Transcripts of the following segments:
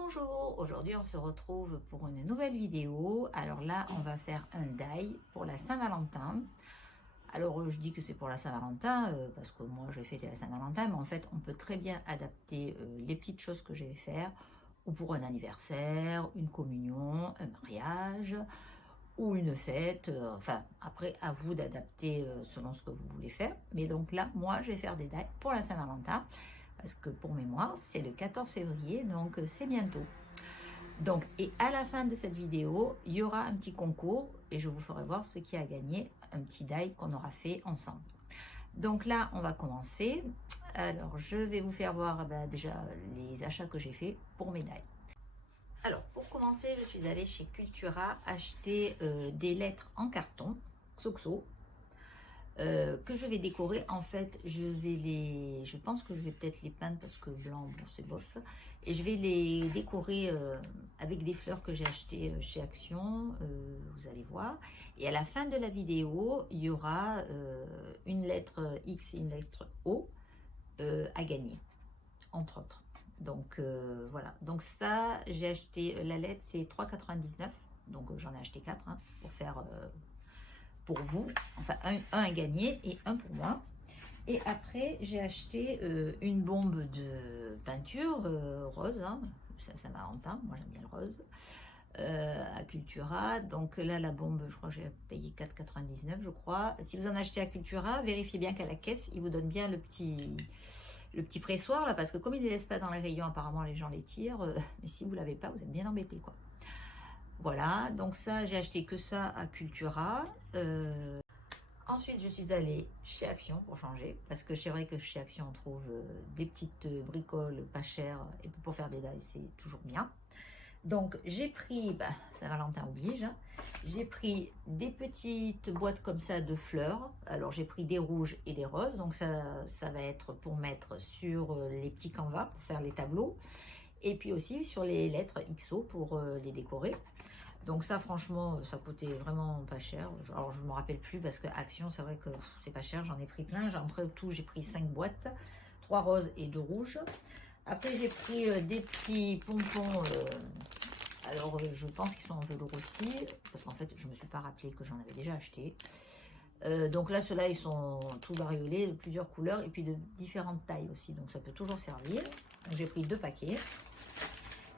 Bonjour, aujourd'hui on se retrouve pour une nouvelle vidéo. Alors là on va faire un die pour la Saint-Valentin. Alors je dis que c'est pour la Saint-Valentin parce que moi j'ai fêté la Saint-Valentin, mais en fait on peut très bien adapter les petites choses que je vais faire ou pour un anniversaire, une communion, un mariage ou une fête. Enfin après à vous d'adapter selon ce que vous voulez faire. Mais donc là moi je vais faire des die pour la Saint-Valentin. Parce que pour mémoire, c'est le 14 février, donc c'est bientôt. Donc, et à la fin de cette vidéo, il y aura un petit concours et je vous ferai voir ce qui a gagné, un petit die qu'on aura fait ensemble. Donc là, on va commencer. Alors, je vais vous faire voir déjà les achats que j'ai fait pour mes die. Alors, pour commencer, je suis allée chez Cultura acheter des lettres en carton, Xoxo. Que je vais décorer. En fait, je pense que je vais peut-être les peindre parce que blanc, bon, c'est bof. Et je vais les décorer avec des fleurs que j'ai achetées chez Action, vous allez voir. Et à la fin de la vidéo, il y aura une lettre X et une lettre O à gagner, entre autres. Donc voilà, donc ça, j'ai acheté la lettre, c'est 3,99. Donc j'en ai acheté 4 hein, pour faire... pour vous, enfin un à gagner et un pour moi. Et après j'ai acheté une bombe de peinture rose, hein, ça Saint-Valentin, moi j'aime bien le rose, à Cultura. Donc là la bombe, je crois que j'ai payé 4,99 je crois. Si vous en achetez à Cultura, vérifiez bien qu'à la caisse ils vous donnent bien le petit pressoir là, parce que comme ils ne les laissent pas dans les rayons, apparemment les gens les tirent, mais si vous l'avez pas, vous êtes bien embêté quoi. Voilà, donc ça, j'ai acheté que ça à Cultura. Ensuite, je suis allée chez Action pour changer, parce que c'est vrai que chez Action, on trouve des petites bricoles pas chères, et pour faire des die, c'est toujours bien. Donc, j'ai pris, Saint-Valentin oblige, hein, j'ai pris des petites boîtes comme ça de fleurs. Alors, j'ai pris des rouges et des roses, donc ça va être pour mettre sur les petits canvas, pour faire les tableaux. Et puis aussi sur les lettres XO pour les décorer. Donc ça franchement ça coûtait vraiment pas cher. Alors je ne me rappelle plus parce que Action c'est vrai que c'est pas cher, j'en ai pris plein. Après tout j'ai pris 5 boîtes, 3 roses et 2 rouges. Après j'ai pris des petits pompons, alors je pense qu'ils sont en velours aussi, parce qu'en fait je me suis pas rappelé que j'en avais déjà acheté. Donc là ceux-là ils sont tout bariolés de plusieurs couleurs et puis de différentes tailles aussi, donc ça peut toujours servir. Donc j'ai pris 2 paquets.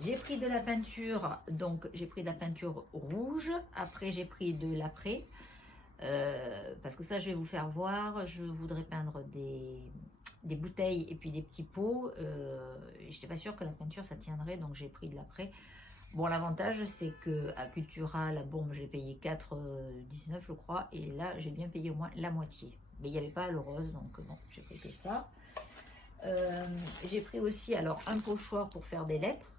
J'ai pris de la peinture, donc j'ai pris de la peinture rouge. Après j'ai pris de l'après, parce que ça je vais vous faire voir. Je voudrais peindre des bouteilles et puis des petits pots. Je n'étais pas sûre que la peinture ça tiendrait, donc j'ai pris de l'après. Bon, l'avantage c'est que à Cultura, la bombe j'ai payé 4,19 je crois, et là j'ai bien payé au moins la moitié. Mais il n'y avait pas le rose, donc bon, j'ai pris que ça. J'ai pris aussi alors un pochoir pour faire des lettres,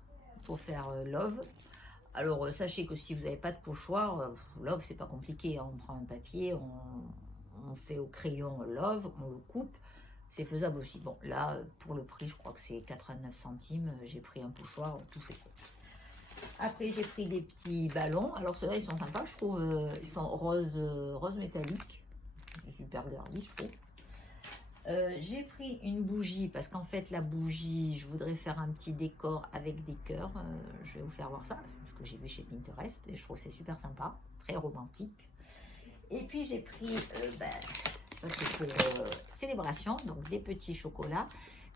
pour faire love. Alors sachez que si vous n'avez pas de pochoir, love c'est pas compliqué, hein. On prend un papier, on fait au crayon love, on le coupe, c'est faisable aussi. Bon là pour le prix je crois que c'est 89 centimes, j'ai pris un pochoir tout fait. Après j'ai pris des petits ballons, alors ceux-là ils sont sympas je trouve, ils sont rose métallique, super girly je trouve. J'ai pris une bougie parce qu'en fait la bougie je voudrais faire un petit décor avec des cœurs. Je vais vous faire voir ça parce que j'ai vu chez Pinterest et je trouve que c'est super sympa, très romantique. Et puis j'ai pris ça c'est pour célébration, donc des petits chocolats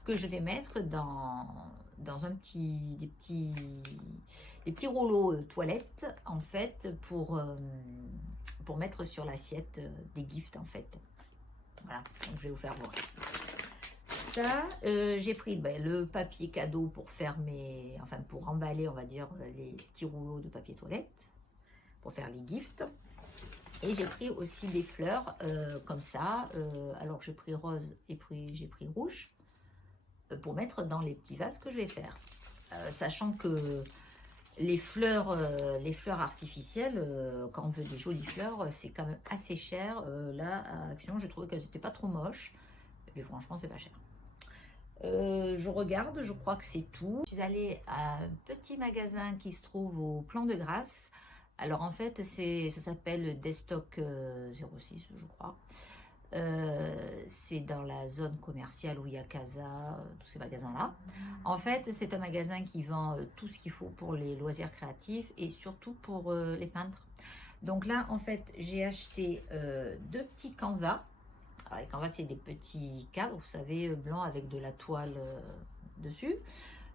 que je vais mettre dans des petits rouleaux toilettes en fait pour mettre sur l'assiette des gifts en fait. Voilà, donc je vais vous faire voir ça. J'ai pris le papier cadeau pour faire pour emballer, on va dire, les petits rouleaux de papier toilette, pour faire les gifts. Et j'ai pris aussi des fleurs comme ça. Alors j'ai pris rose et puis j'ai pris rouge pour mettre dans les petits vases que je vais faire. Sachant que les fleurs artificielles, quand on veut des jolies fleurs, c'est quand même assez cher. Là, à Action, j'ai trouvé qu'elles n'étaient pas trop moches. Mais franchement, c'est pas cher. Je regarde, je crois que c'est tout. Je suis allée à un petit magasin qui se trouve au Plan de Grâce. Alors en fait, ça s'appelle Destock 06, je crois. C'est dans la zone commerciale où il y a Casa, tous ces magasins-là. En fait, c'est un magasin qui vend tout ce qu'il faut pour les loisirs créatifs et surtout pour les peintres. Donc là, en fait, j'ai acheté deux petits canvas. Alors, les canvas, c'est des petits cadres, vous savez, blancs avec de la toile dessus.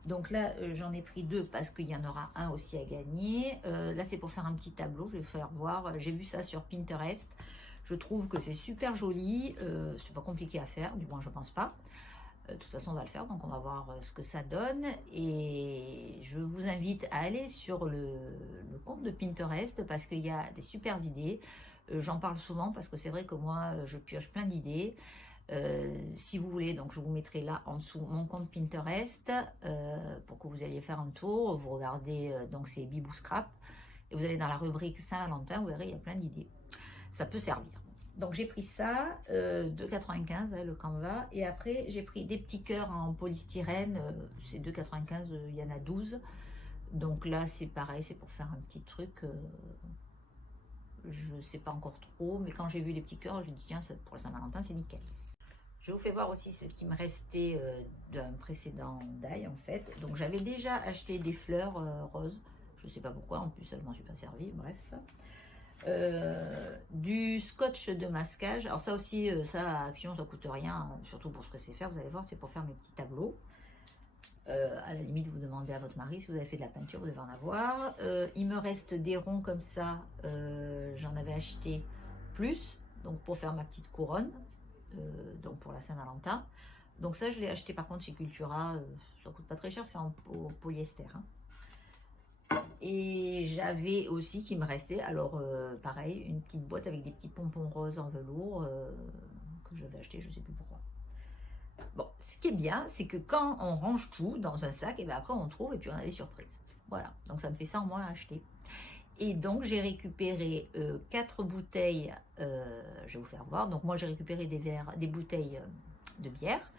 Donc là, j'en ai pris deux parce qu'il y en aura un aussi à gagner. Là, c'est pour faire un petit tableau, je vais vous faire voir. J'ai vu ça sur Pinterest. Je trouve que c'est super joli. C'est pas compliqué à faire, du moins je pense pas. De toute façon, on va le faire, donc on va voir ce que ça donne. Et je vous invite à aller sur le compte de Pinterest parce qu'il y a des super idées. J'en parle souvent parce que c'est vrai que moi, je pioche plein d'idées. Si vous voulez, donc je vous mettrai là en dessous mon compte Pinterest pour que vous alliez faire un tour. Vous regardez, donc c'est Bibou Scrap. Et vous allez dans la rubrique Saint-Valentin, vous verrez, il y a plein d'idées. Ça peut servir. Donc j'ai pris ça, 2,95 le canevas. Et après, j'ai pris des petits cœurs en polystyrène. C'est 2,95, il y en a 12. Donc là, c'est pareil, c'est pour faire un petit truc. Je ne sais pas encore trop, mais quand j'ai vu les petits cœurs, je me dis tiens, pour le Saint-Valentin, c'est nickel. Je vous fais voir aussi ce qui me restait d'un précédent die en fait. Donc j'avais déjà acheté des fleurs roses. Je ne sais pas pourquoi, en plus je m'en suis pas servi, bref. Du scotch de masquage. Alors ça aussi, ça à Action, ça coûte rien, hein, surtout pour ce que c'est faire. Vous allez voir, c'est pour faire mes petits tableaux. À la limite, vous demandez à votre mari si vous avez fait de la peinture, vous devez en avoir. Il me reste des ronds comme ça. J'en avais acheté plus, donc pour faire ma petite couronne, donc pour la Saint-Valentin. Donc ça, je l'ai acheté par contre chez Cultura. Ça coûte pas très cher, c'est en polyester. Hein. Et j'avais aussi qui me restait, alors pareil, une petite boîte avec des petits pompons roses en velours que j'avais acheté, je sais plus pourquoi. Bon, ce qui est bien, c'est que quand on range tout dans un sac, et bien après on trouve et puis on a des surprises. Voilà, donc ça me fait ça en moins à acheter. Et donc j'ai récupéré 4 bouteilles, je vais vous faire voir. Donc moi j'ai récupéré des bouteilles de bière,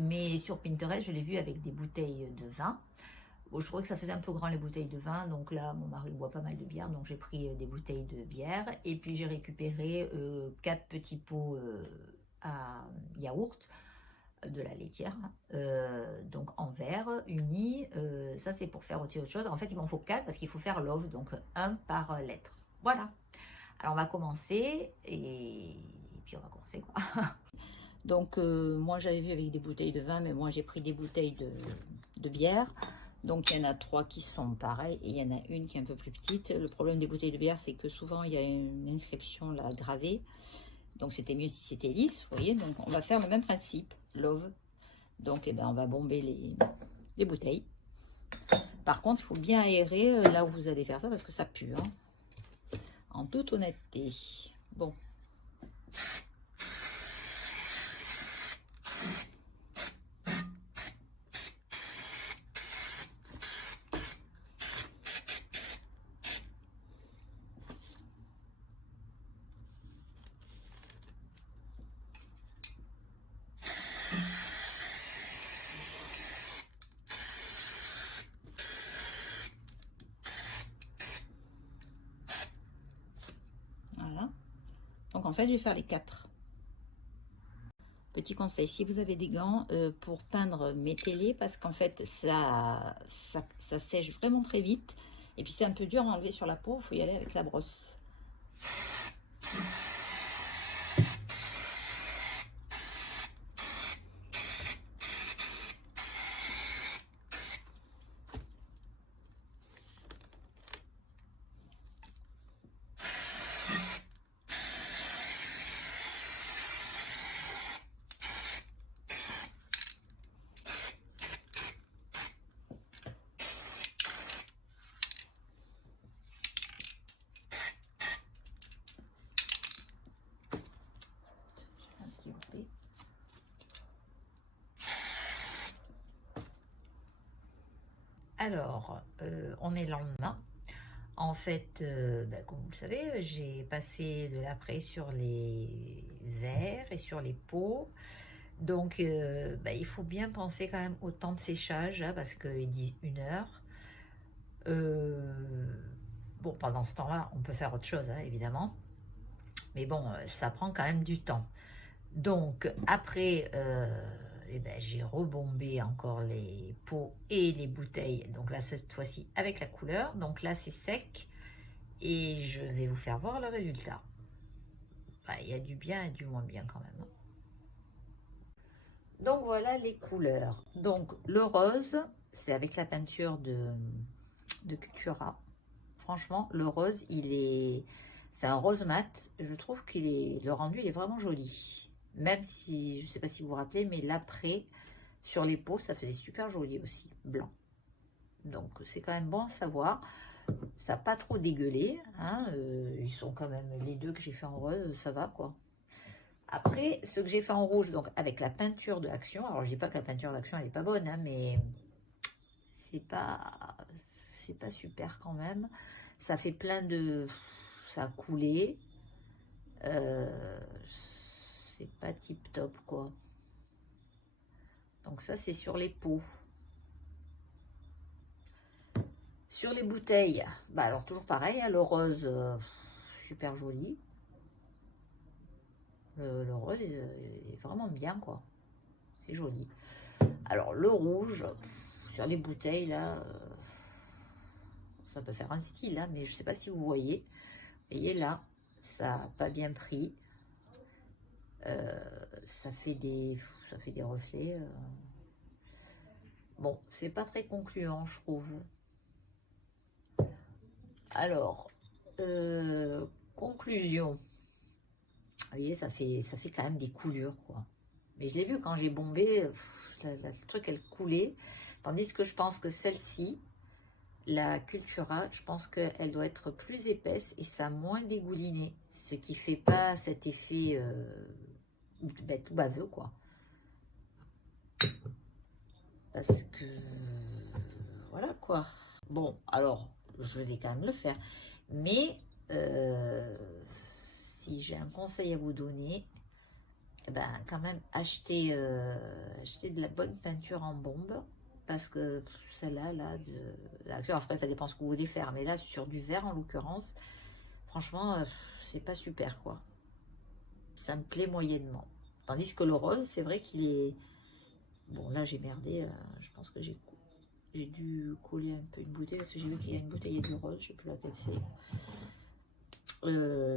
mais sur Pinterest je l'ai vu avec des bouteilles de vin. Bon, je trouvais que ça faisait un peu grand les bouteilles de vin, donc là mon mari boit pas mal de bière, donc j'ai pris des bouteilles de bière. Et puis j'ai récupéré 4 petits pots à yaourt de la laitière, donc en verre uni. Ça c'est pour faire aussi autre chose. En fait il m'en faut 4 parce qu'il faut faire l'offre, donc un par lettre. Voilà, alors on va commencer et puis on va commencer quoi. Donc moi j'avais vu avec des bouteilles de vin, mais moi j'ai pris des bouteilles de bière. Donc il y en a 3 qui se font pareil et il y en a une qui est un peu plus petite. Le problème des bouteilles de bière, c'est que souvent il y a une inscription là gravée. Donc c'était mieux si c'était lisse, vous voyez. Donc on va faire le même principe, love. Donc eh ben, on va bomber les bouteilles. Par contre, il faut bien aérer là où vous allez faire ça parce que ça pue. Hein. En toute honnêteté. Bon. Donc en fait, je vais faire les 4. Petit conseil, si vous avez des gants pour peindre, mettez-les parce qu'en fait, ça sèche vraiment très vite. Et puis c'est un peu dur à enlever sur la peau, il faut y aller avec la brosse. Alors, on est le lendemain. En fait, comme vous le savez, j'ai passé de l'après sur les verres et sur les pots. Donc, il faut bien penser quand même au temps de séchage, hein, parce qu'ils disent 1 heure. Bon, pendant ce temps-là, on peut faire autre chose, hein, évidemment. Mais bon, ça prend quand même du temps. Donc après, eh ben, j'ai rebombé encore les pots et les bouteilles. Donc là, cette fois-ci avec la couleur. Donc là, c'est sec. Et je vais vous faire voir le résultat. Bah, il y a du bien et du moins bien quand même. Donc voilà les couleurs. Donc le rose, c'est avec la peinture de Cultura. Franchement, le rose, c'est un rose mat. Je trouve le rendu, il est vraiment joli. Même si, je ne sais pas si vous vous rappelez, mais l'après, sur les peaux, ça faisait super joli aussi, blanc. Donc c'est quand même bon à savoir. Ça n'a pas trop dégueulé. Hein, ils sont quand même, les deux que j'ai fait en rose, ça va quoi. Après, ce que j'ai fait en rouge, donc avec la peinture de Action, alors je dis pas que la peinture d'Action elle est pas bonne, hein, mais c'est pas, c'est pas super quand même. Ça fait plein de, ça a coulé. Euh, c'est pas tip top quoi. Donc ça c'est sur les pots. Sur les bouteilles, bah alors toujours pareil, hein, le rose, super joli. Le rose est vraiment bien quoi. C'est joli. Alors le rouge, sur les bouteilles là, ça peut faire un style, hein, mais je sais pas si vous voyez. Vous voyez là, ça n'a pas bien pris. Ça fait des reflets. Bon, c'est pas très concluant, je trouve. Alors, conclusion. Vous voyez, ça fait quand même des coulures, quoi. Mais je l'ai vu quand j'ai bombé, le truc, elle coulait. Tandis que je pense que celle-ci, la Cultura, je pense qu'elle doit être plus épaisse et ça a moins dégouliné. Ce qui fait pas cet effet tout baveux, quoi. Parce que, voilà, quoi. Bon, alors, je vais quand même le faire. Mais, si j'ai un conseil à vous donner, eh ben, quand même, acheter de la bonne peinture en bombe. Parce que celle-là, après, ça dépend ce que vous voulez faire. Mais là, sur du vert, en l'occurrence, franchement, c'est pas super, quoi. Ça me plaît moyennement. Tandis que le rose, c'est vrai qu'il est... Bon, là, j'ai merdé. Je pense que j'ai dû coller un peu une bouteille. Parce que j'ai vu qu'il y a une bouteille de rose. Je ne sais plus laquelle c'est.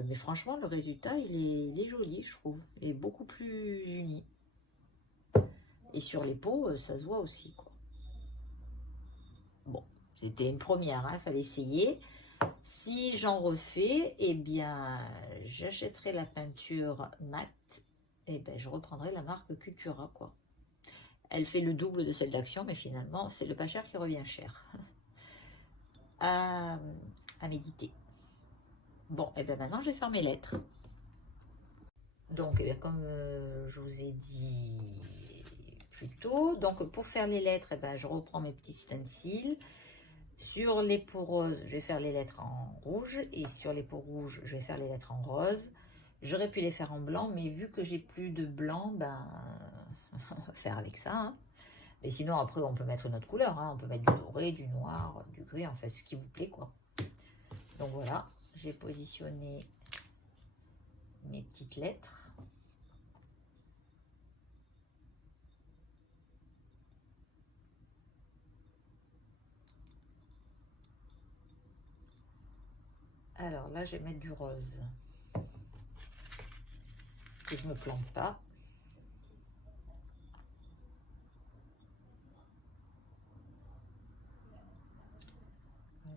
Mais franchement, le résultat, il est joli, je trouve. Il est beaucoup plus uni. Et sur les peaux, ça se voit aussi, quoi. Bon, c'était une première, il fallait essayer. Si j'en refais, eh bien, j'achèterai la peinture mat. Et ben, je reprendrai la marque Cultura, quoi. Elle fait le double de celle d'Action, mais finalement, c'est le pas cher qui revient cher. à, à méditer. Bon, et bien maintenant, je vais faire mes lettres. Donc, eh bien, comme je vous ai dit plus tôt, donc pour faire les lettres, eh bien, je reprends mes petits stencils. Sur les peaux roses, je vais faire les lettres en rouge. Et sur les peaux rouges, je vais faire les lettres en rose. J'aurais pu les faire en blanc, mais vu que j'ai plus de blanc, ben, on va faire avec ça. Hein. Mais sinon, après, on peut mettre une autre couleur. Hein. On peut mettre du doré, du noir, du gris, en fait, ce qui vous plaît, quoi. Donc voilà, j'ai positionné mes petites lettres. Alors là, je vais mettre du rose. Que je ne me plante pas.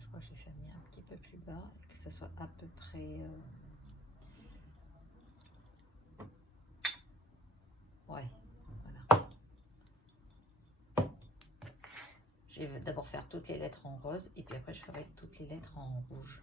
Je crois que je l'ai fait venir un petit peu plus bas, que ça soit à peu près... Ouais, voilà. Je vais d'abord faire toutes les lettres en rose et puis après je ferai toutes les lettres en rouge.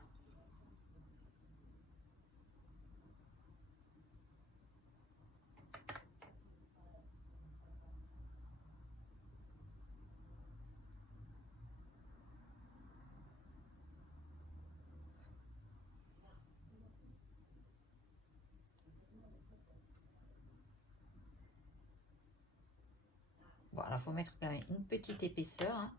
Bon, alors il faut mettre quand même une petite épaisseur. Hein.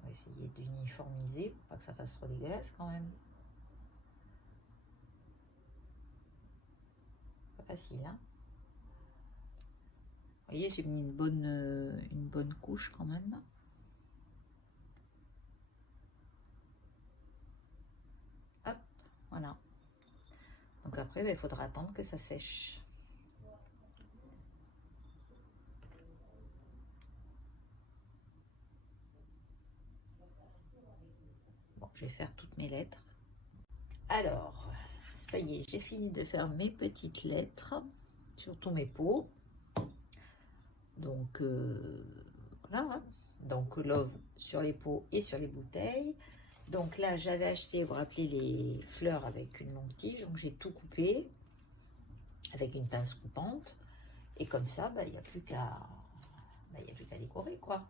On va essayer d'uniformiser pour pas que ça fasse trop dégueulasse quand même. facile, hein. Vous voyez, j'ai mis une bonne couche quand même. Hop, voilà. Donc après, il faudra attendre que ça sèche. Bon, je vais faire toutes mes lettres. Alors, ça y est, j'ai fini de faire mes petites lettres sur tous mes pots. Donc, voilà. Hein. Donc, love sur les pots et sur les bouteilles. Donc là, j'avais acheté, vous vous rappelez, les fleurs avec une longue tige. Donc, j'ai tout coupé avec une pince coupante. Et comme ça, il n'y a plus qu'à décorer, quoi.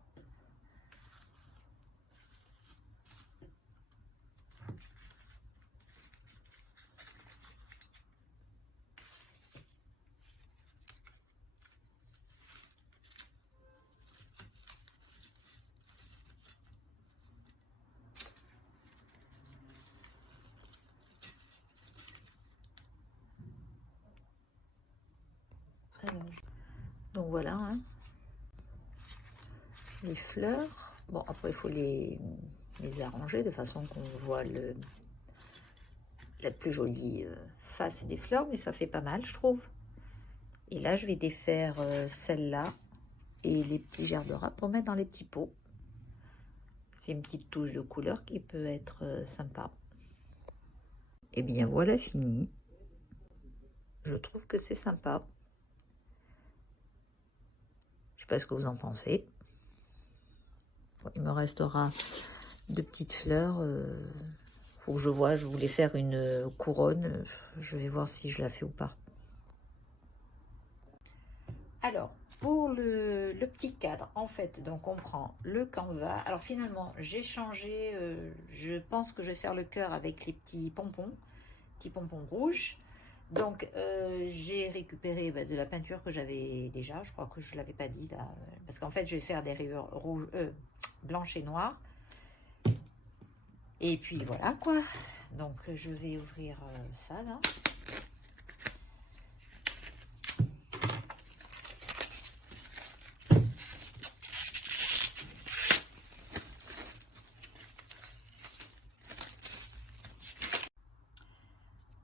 Donc voilà, hein, les fleurs. Bon, après, il faut les arranger de façon qu'on voit la plus jolie face des fleurs, mais ça fait pas mal, je trouve. Et là, je vais défaire celle-là et les petits gerbera pour mettre dans les petits pots. J'ai une petite touche de couleur qui peut être sympa. Et bien voilà fini. Je trouve que c'est sympa. Je sais pas ce que vous en pensez. Bon, il me restera deux petites fleurs. Faut que je vois. Je voulais faire une couronne. Je vais voir si je la fais ou pas. Alors, pour le petit cadre, en fait, donc on prend le canevas. Alors finalement, j'ai changé. Je pense que je vais faire le cœur avec les petits pompons rouges. Donc, j'ai récupéré de la peinture que j'avais déjà. Je crois que je ne l'avais pas dit là. Parce qu'en fait, je vais faire des rayures rouges, blanches et noires. Et puis voilà quoi. Donc, je vais ouvrir ça là.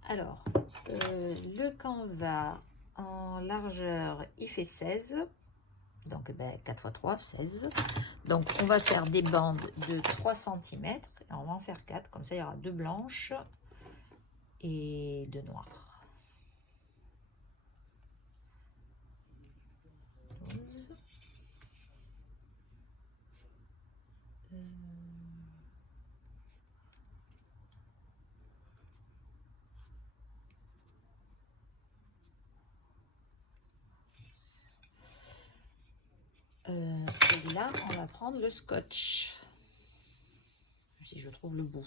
Alors, le canevas en largeur, il fait 16. Donc, 4 x 3, 16. Donc, on va faire des bandes de 3 cm. Et on va en faire 4. Comme ça, il y aura 2 blanches et 2 noires. 12. Et là, on va prendre le scotch. Si je trouve le bout.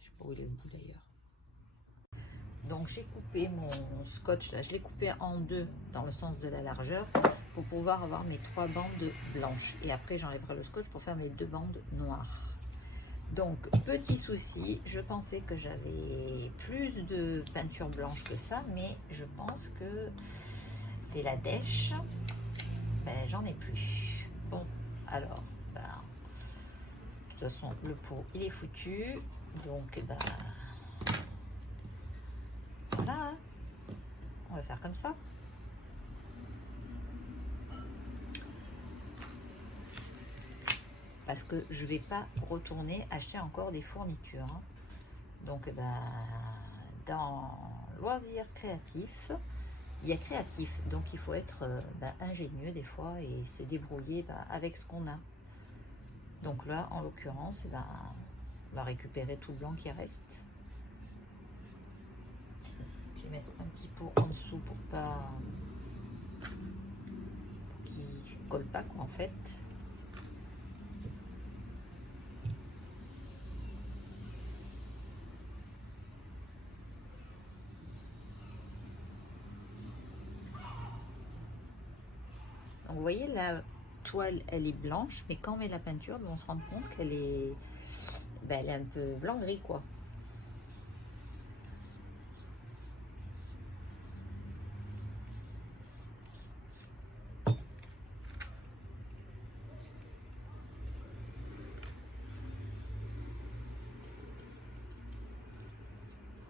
Je sais pas où il est le bout d'ailleurs. Donc j'ai coupé mon scotch là, je l'ai coupé en deux dans le sens de la largeur pour pouvoir avoir mes 3 bandes blanches. Et après j'enlèverai le scotch pour faire mes 2 bandes noires. Donc petit souci, je pensais que j'avais plus de peinture blanche que ça, mais je pense que c'est la dèche. J'en ai plus. Bon, alors, de toute façon, le pot, il est foutu. Donc, voilà. On va faire comme ça. Parce que je vais pas retourner acheter encore des fournitures. Hein. Donc, dans loisirs créatifs, il y a créatif, donc il faut être ingénieux des fois et se débrouiller avec ce qu'on a. Donc là, en l'occurrence, on va récupérer tout le blanc qui reste. Je vais mettre un petit pot en dessous pour qu'il ne colle pas quoi, en fait. Donc vous voyez, la toile, elle est blanche, mais quand on met la peinture, on se rend compte qu'elle est, elle est un peu blanc-gris, quoi.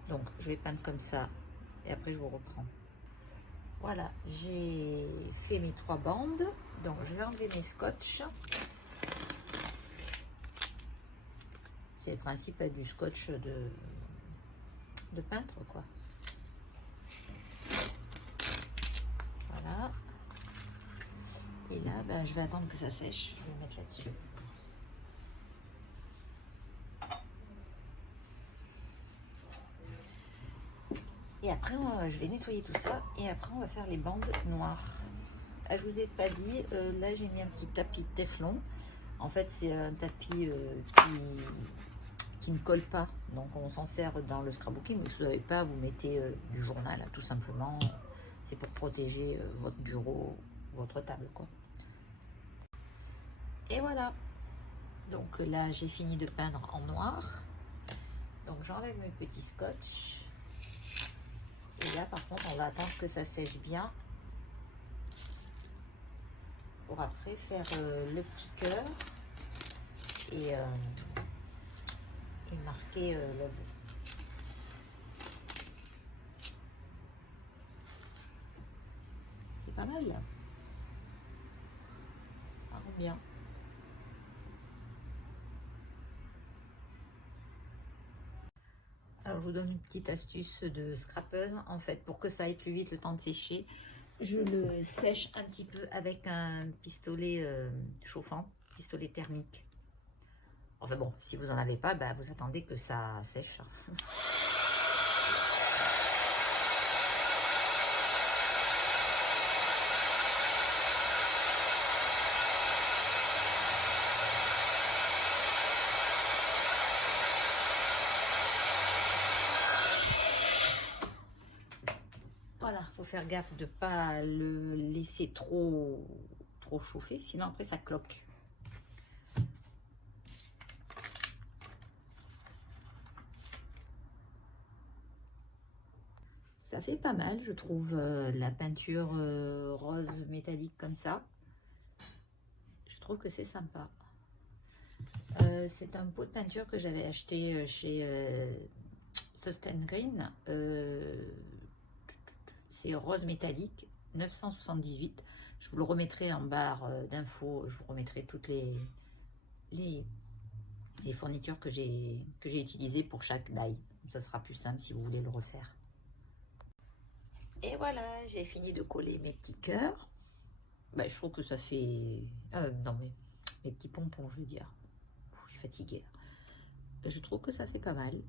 Donc je vais peindre comme ça et après je vous reprends. Voilà, j'ai fait mes 3 bandes. Donc je vais enlever mes scotch. C'est le principe du scotch de peintre, quoi. Voilà. Et là, ben, je vais attendre que ça sèche. Je vais le mettre là-dessus. Et après, je vais nettoyer tout ça. Et après, on va faire les bandes noires. Ah, je vous ai pas dit, là, j'ai mis un petit tapis Teflon. En fait, c'est un tapis qui ne colle pas. Donc, on s'en sert dans le scrapbooking. Mais si vous n'avez pas, vous mettez du journal, là, tout simplement. C'est pour protéger votre bureau, votre table, quoi. Et voilà. Donc là, j'ai fini de peindre en noir. Donc, j'enlève mes petits scotch. Et là, par contre, on va attendre que ça sèche bien pour après faire le petit cœur et marquer la boue. C'est pas mal là. Ça rend bien. Alors, je vous donne une petite astuce de scrapeuse. En fait, pour que ça aille plus vite le temps de sécher, je le sèche un petit peu avec un pistolet chauffant, pistolet thermique. Enfin bon, si vous n'en avez pas, bah, vous attendez que ça sèche. Voilà, faut faire gaffe de ne pas le laisser trop chauffer, sinon après ça cloque. Ça fait pas mal, je trouve, la peinture rose métallique comme ça. Je trouve que c'est sympa. C'est un pot de peinture que j'avais acheté chez Sustain Green. C'est rose métallique, 978. Je vous le remettrai en barre d'infos. Je vous remettrai toutes les fournitures que j'ai utilisées pour chaque die. Ça sera plus simple si vous voulez le refaire. Et voilà, j'ai fini de coller mes petits cœurs. Ben, je trouve que ça fait... non, mais mes petits pompons, je veux dire. Je suis fatiguée. Ben, je trouve que ça fait pas mal.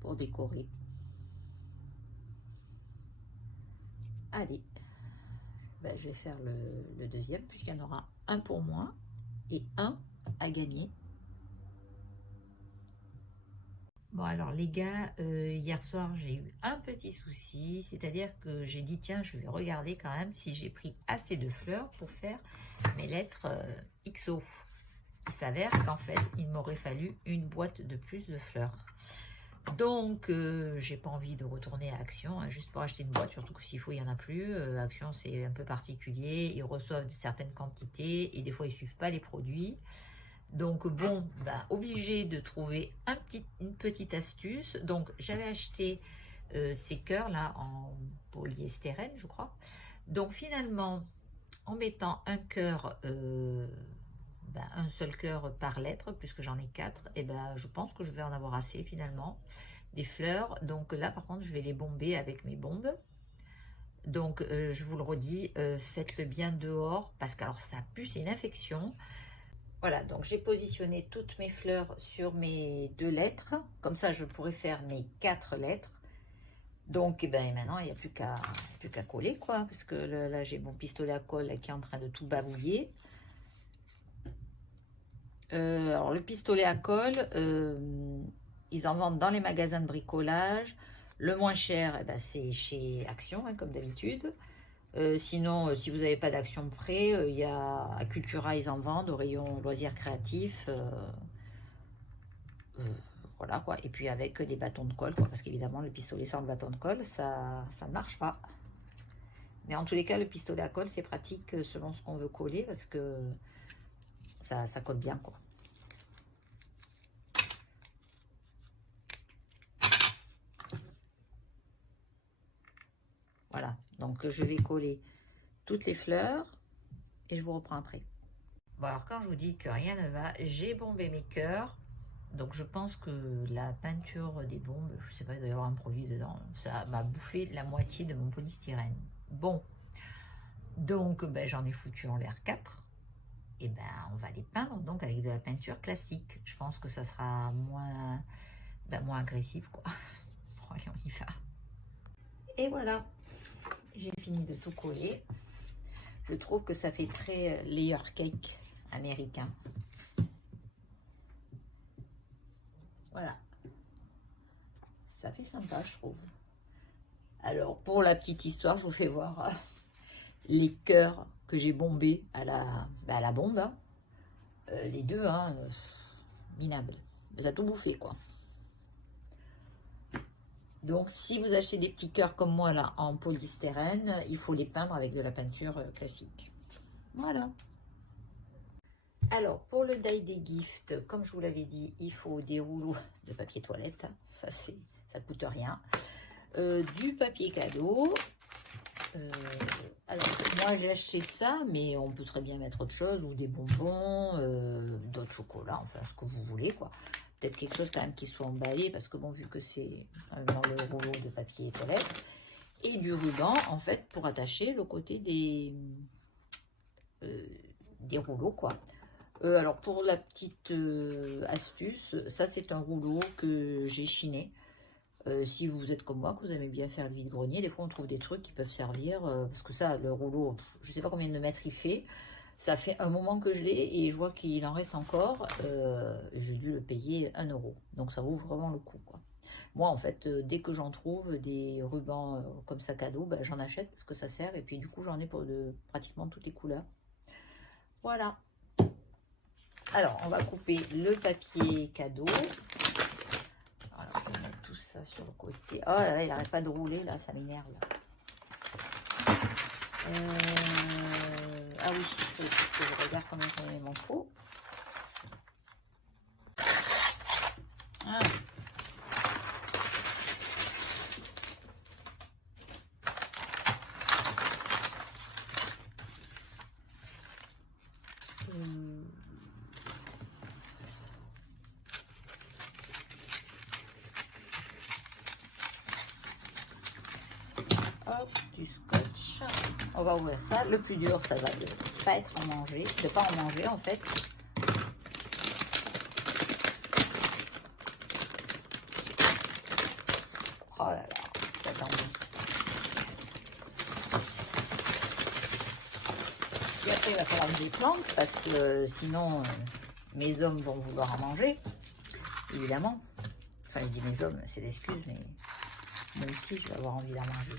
Pour décorer. Allez. Ben, je vais faire le deuxième, puisqu'il y en aura un pour moi et un à gagner. Bon alors les gars, hier soir j'ai eu un petit souci, c'est-à-dire que j'ai dit tiens je vais regarder quand même si j'ai pris assez de fleurs pour faire mes lettres XO. Il s'avère qu'en fait il m'aurait fallu une boîte de plus de fleurs. Donc j'ai pas envie de retourner à Action hein, juste pour acheter une boîte, surtout que s'il faut il n'y en a plus. Action c'est un peu particulier, ils reçoivent certaines quantités et des fois ils suivent pas les produits. Donc bon, bah, obligé de trouver une petite astuce. Donc j'avais acheté ces cœurs là en polyestérène, je crois. Donc finalement, en mettant un cœur, un seul cœur par lettre, puisque j'en ai 4, et ben je pense que je vais en avoir assez finalement des fleurs. Donc là par contre, je vais les bomber avec mes bombes. Donc je vous le redis, faites-le bien dehors parce que alors ça pue, c'est une infection. Voilà, donc j'ai positionné toutes mes fleurs sur mes 2 lettres. Comme ça, je pourrais faire mes 4 lettres. Donc, maintenant, il n'y a plus qu'à coller, quoi. Parce que là, j'ai mon pistolet à colle qui est en train de tout babouiller. Alors, le pistolet à colle, ils en vendent dans les magasins de bricolage. Le moins cher, c'est chez Action, hein, comme d'habitude. Sinon, si vous n'avez pas d'Action près, il y a à Cultura, ils en vendent au rayon loisirs créatifs. Voilà quoi. Et puis avec des bâtons de colle, quoi, parce qu'évidemment, le pistolet sans le bâton de colle, ça ne marche pas. Mais en tous les cas, le pistolet à colle, c'est pratique selon ce qu'on veut coller, parce que ça colle bien, quoi. Donc je vais coller toutes les fleurs et je vous reprends après. Bon, alors quand je vous dis que rien ne va, j'ai bombé mes cœurs. Donc je pense que la peinture des bombes, je sais pas, il doit y avoir un produit dedans. Ça m'a bouffé la moitié de mon polystyrène. Bon, donc ben, j'en ai foutu en l'air 4. Et ben on va les peindre donc avec de la peinture classique. Je pense que ça sera moins, ben, moins agressif quoi. Bon, allez, on y va. Et voilà, j'ai fini de tout coller. Je trouve que ça fait très layer cake américain. Voilà. Ça fait sympa, je trouve. Alors, pour la petite histoire, je vous fais voir les cœurs que j'ai bombés à la bombe. Hein. Les deux, hein, minables. Ça a tout bouffé, quoi. Donc, si vous achetez des petits cœurs comme moi, là, en polystyrène, il faut les peindre avec de la peinture classique. Voilà. Alors, pour le die des gifts, comme je vous l'avais dit, il faut des rouleaux de papier toilette. Ça coûte rien. Du papier cadeau. Alors, moi, j'ai acheté ça, mais on peut très bien mettre autre chose, ou des bonbons, d'autres chocolats, enfin, ce que vous voulez, quoi. Peut-être quelque chose quand même qui soit emballé, parce que bon, vu que c'est dans le rouleau de papier toilette. Et du ruban, en fait, pour attacher le côté des rouleaux, quoi. Alors, pour la petite astuce, ça, c'est un rouleau que j'ai chiné. Si vous êtes comme moi, que vous aimez bien faire le vide-grenier, des fois on trouve des trucs qui peuvent servir, parce que ça, le rouleau, je ne sais pas combien de mètres il fait, ça fait un moment que je l'ai, et je vois qu'il en reste encore, j'ai dû le payer 1 €, donc ça vaut vraiment le coup, quoi. Moi, en fait, dès que j'en trouve des rubans comme ça cadeau, ben, j'en achète, parce que ça sert, et puis du coup, j'en ai pour pratiquement toutes les couleurs. Voilà. Alors, on va couper le papier cadeau. Voilà, on va mettre tout ça sur le côté. Oh là là, il n'arrête pas de rouler, là, ça m'énerve. Ah oui, il faut que je regarde combien il m'en faut. Ah. Hop, du scotch. On va ouvrir ça. Le plus dur, ça va de pas être en manger, de pas en manger en fait. Oh là là, ça t'ennuie. Et après, il va falloir que je les plante parce que sinon, mes hommes vont vouloir en manger, évidemment. Enfin, je dis mes hommes, c'est l'excuse, mais moi aussi, je vais avoir envie d'en manger.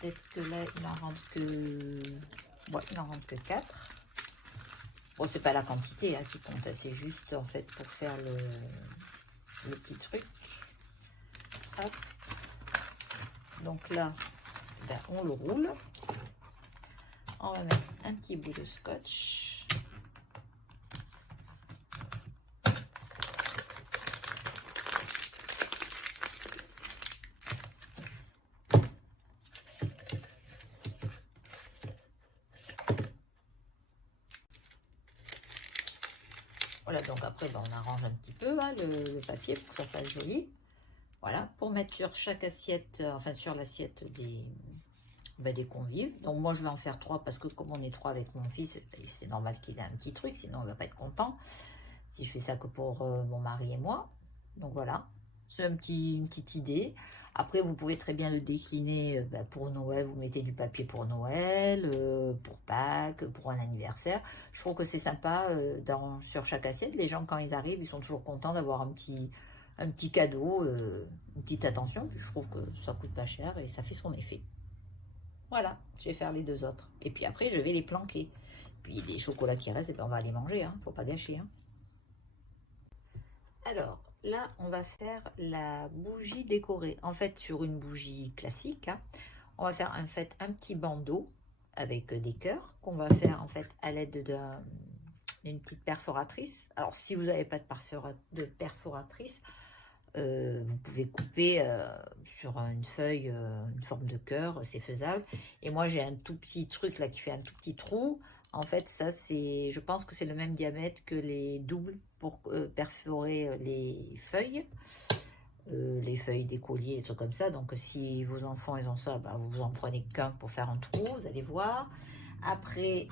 Peut-être que là, il n'en rentre que... Ouais, il n'en rentre que 4. Bon, c'est pas la quantité hein, qui compte, c'est juste en fait pour faire le petit truc. Hop. Donc là, ben, on le roule. On va mettre un petit bout de scotch. Voilà, donc après, ben, on arrange un petit peu hein, le papier pour que ça fasse joli. Voilà, pour mettre sur chaque assiette, enfin sur l'assiette des convives. Donc moi, je vais en faire 3 parce que comme on est 3 avec mon fils, c'est normal qu'il ait un petit truc, sinon on ne va pas être content. Si je fais ça que pour mon mari et moi. Donc voilà, c'est une petite idée. Après, vous pouvez très bien le décliner pour Noël. Vous mettez du papier pour Noël, pour Pâques, pour un anniversaire. Je trouve que c'est sympa sur chaque assiette. Les gens, quand ils arrivent, ils sont toujours contents d'avoir un petit cadeau, une petite attention. Puis je trouve que ça coûte pas cher et ça fait son effet. Voilà, je vais faire les 2 autres. Et puis après, je vais les planquer. Puis les chocolats qui restent, on va les manger. Hein, faut pas gâcher. Hein. Alors, là, on va faire la bougie décorée. En fait, sur une bougie classique, hein, on va faire en fait un petit bandeau avec des cœurs qu'on va faire en fait à l'aide d'une petite perforatrice. Alors, si vous n'avez pas de perforatrice, Vous pouvez couper sur une feuille, une forme de cœur, c'est faisable. Et moi, j'ai un tout petit truc là qui fait un tout petit trou. En fait, ça, c'est, je pense que c'est le même diamètre que les doubles pour perforer les feuilles des colliers, des trucs comme ça. Donc, si vos enfants, ils ont ça, bah, vous en prenez qu'un pour faire un trou, vous allez voir. Après,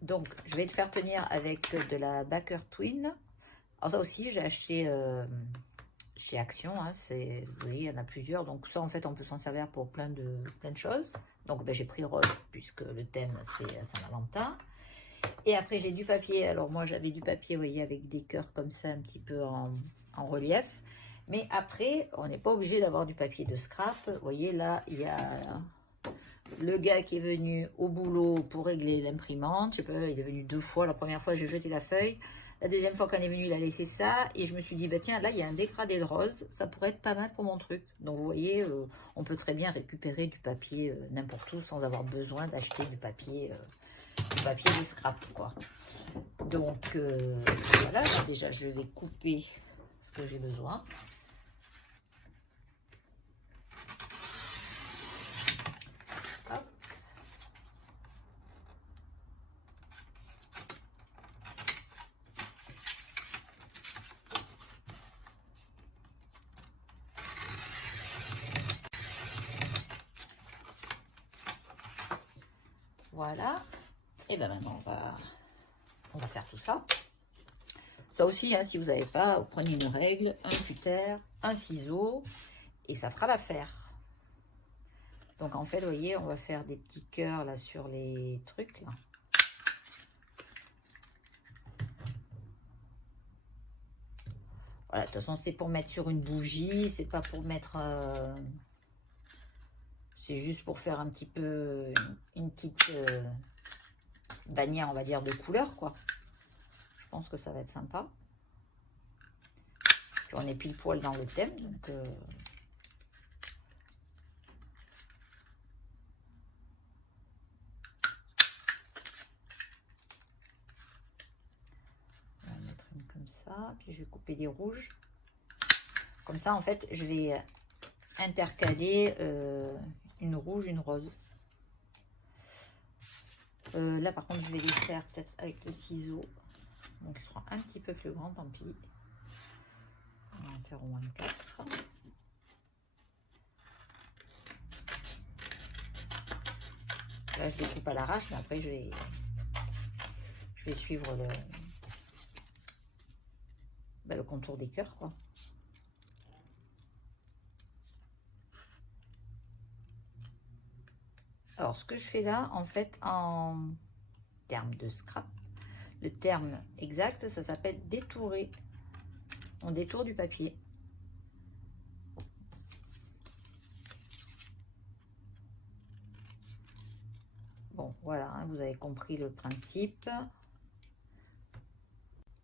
donc, je vais le faire tenir avec de la Baker Twin. Alors ça aussi, j'ai acheté chez Action, hein, vous voyez, il y en a plusieurs. Donc ça, en fait, on peut s'en servir pour plein de choses. Donc ben, j'ai pris rose, puisque le thème, c'est Saint-Valentin. Et après, j'ai du papier. Alors moi, j'avais du papier, vous voyez, avec des cœurs comme ça, un petit peu en relief. Mais après, on n'est pas obligé d'avoir du papier de scrap. Vous voyez, là, il y a le gars qui est venu au boulot pour régler l'imprimante. Je sais pas, il est venu 2 fois. La première fois, j'ai jeté la feuille. La deuxième fois qu'on est venu, il a laissé ça. Et je me suis dit, bah tiens, là, il y a un dégradé de rose. Ça pourrait être pas mal pour mon truc. Donc, vous voyez, on peut très bien récupérer du papier n'importe où sans avoir besoin d'acheter du papier de scrap, quoi. Donc, voilà. Déjà, je vais couper ce que j'ai besoin. Voilà. Et bien maintenant, on va faire tout ça. Ça aussi, hein, si vous n'avez pas, vous prenez une règle, un cutter, un ciseau, et ça fera l'affaire. Donc en fait, vous voyez, on va faire des petits cœurs là sur les trucs là. Voilà, de toute façon, c'est pour mettre sur une bougie, c'est pas pour mettre... c'est juste pour faire un petit peu une petite bannière, on va dire, de couleur, quoi. Je pense que ça va être sympa. Puis on est pile poil dans le thème, donc... on va mettre une comme ça, puis je vais couper des rouges. Comme ça, en fait, je vais intercaler une rouge, une rose. Là, par contre, je vais les faire peut-être avec le ciseau. Donc, il sera un petit peu plus grand, tant pis. On va en faire au moins 4. Là, je les coupe à l'arrache, mais après, je vais suivre le contour des cœurs, quoi. Alors, ce que je fais là, en fait, en termes de scrap, le terme exact, ça s'appelle détourer. On détourne du papier. Bon, voilà, hein, vous avez compris le principe.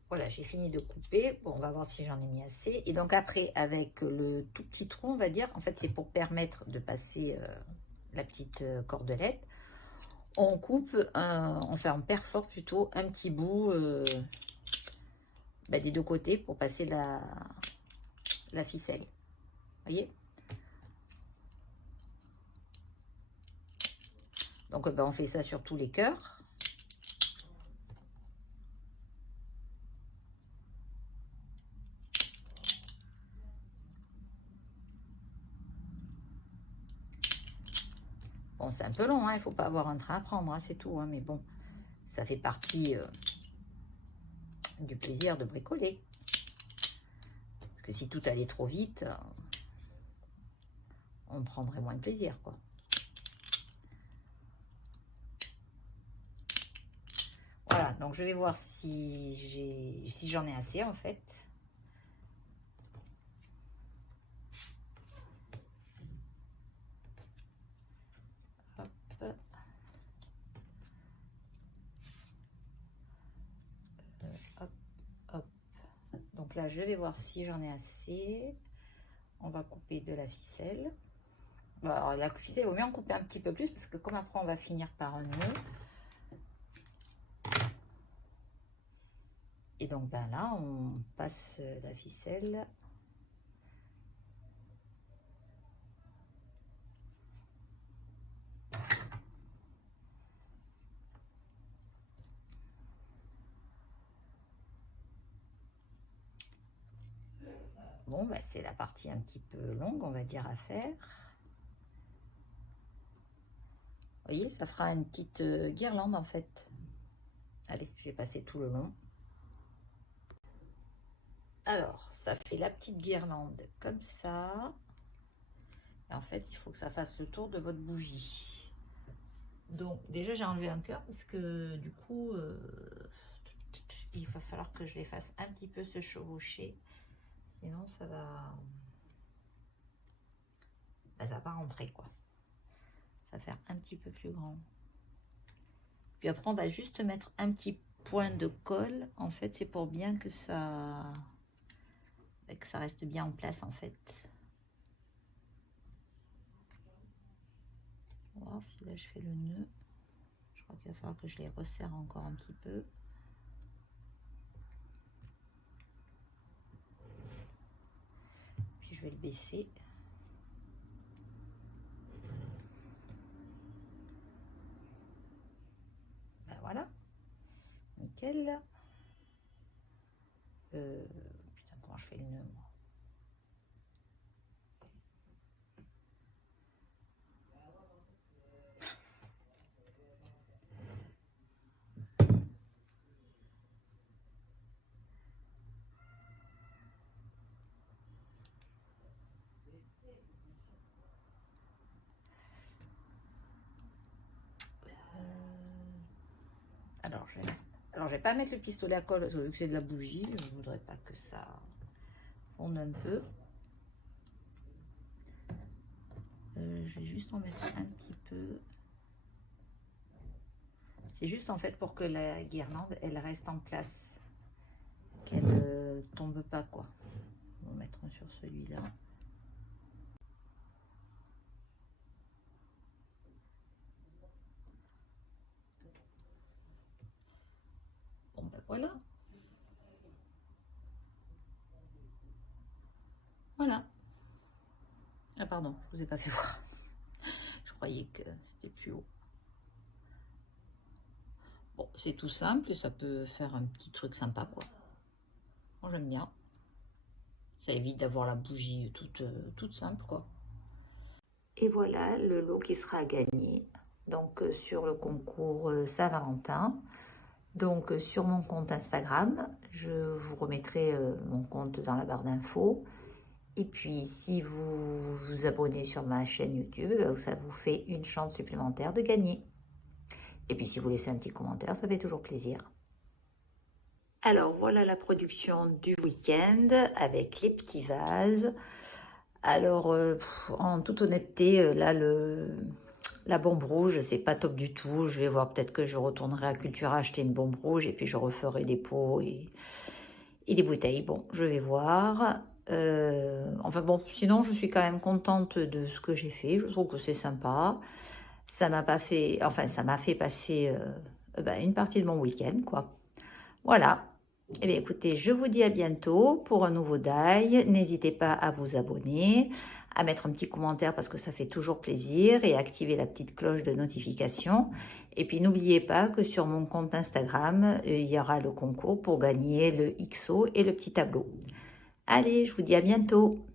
Voilà, j'ai fini de couper. Bon, on va voir si j'en ai mis assez. Et donc après, avec le tout petit trou, on va dire, en fait, c'est pour permettre de passer la petite cordelette. On coupe, on perfore plutôt un petit bout des 2 côtés pour passer la ficelle. Vous voyez? Donc, on fait ça sur tous les cœurs. Bon, c'est un peu long, hein, il ne faut pas avoir un train à prendre, hein, c'est tout. Hein, mais bon, ça fait partie du plaisir de bricoler. Parce que si tout allait trop vite, on prendrait moins de plaisir, quoi. Voilà, donc je vais voir si j'en ai assez, en fait. Donc là, je vais voir si j'en ai assez. On va couper de la ficelle. Bon, alors, la ficelle, il vaut mieux en couper un petit peu plus parce que comme après, on va finir par un nœud. Et donc, là, on passe la ficelle Bon, bah, c'est la partie un petit peu longue, on va dire, à faire. Vous voyez, ça fera une petite guirlande en fait. Allez, je vais passer tout le long. Alors, ça fait la petite guirlande comme ça. Et en fait, il faut que ça fasse le tour de votre bougie. Donc, déjà, j'ai enlevé un cœur parce que du coup, il va falloir que je les fasse un petit peu se chevaucher. Sinon, ça va... Ben, ça va pas rentrer, quoi. Ça va faire un petit peu plus grand. Puis après, on va juste mettre un petit point de colle. En fait, c'est pour bien que ça reste bien en place, en fait. On va voir si là, je fais le nœud. Je crois qu'il va falloir que je les resserre encore un petit peu. Puis, je vais le baisser. Ben voilà. Nickel. Putain, comment je fais le nœud, moi? Alors, je vais pas mettre le pistolet à colle parce que vu que c'est de la bougie, je voudrais pas que ça fonde un peu. Je vais juste en mettre un petit peu. C'est juste en fait pour que la guirlande, elle reste en place, qu'elle ne tombe pas, quoi. On va mettre sur celui-là. Bon ben voilà. Voilà. Ah pardon, je vous ai pas fait voir. Je croyais que c'était plus haut. Bon, c'est tout simple, ça peut faire un petit truc sympa, quoi. Moi, j'aime bien. Ça évite d'avoir la bougie toute simple, quoi. Et voilà le lot qui sera à gagner. Donc, sur le concours Saint-Valentin. Donc, sur mon compte Instagram, je vous remettrai mon compte dans la barre d'infos. Et puis, si vous vous abonnez sur ma chaîne YouTube, ça vous fait une chance supplémentaire de gagner. Et puis, si vous laissez un petit commentaire, ça fait toujours plaisir. Alors, voilà la production du week-end avec les petits vases. Alors, en toute honnêteté, là, la bombe rouge, c'est pas top du tout. Je vais voir, peut-être que je retournerai à Cultura acheter une bombe rouge et puis je referai des pots et des bouteilles. Bon, je vais voir. Enfin bon, sinon, je suis quand même contente de ce que j'ai fait. Je trouve que c'est sympa. Ça m'a pas fait... Enfin, ça m'a fait passer une partie de mon week-end, quoi. Voilà. Eh bien, écoutez, je vous dis à bientôt pour un nouveau die. N'hésitez pas à vous abonner, à mettre un petit commentaire parce que ça fait toujours plaisir et activer la petite cloche de notification. Et puis, n'oubliez pas que sur mon compte Instagram, il y aura le concours pour gagner le XO et le petit tableau. Allez, je vous dis à bientôt.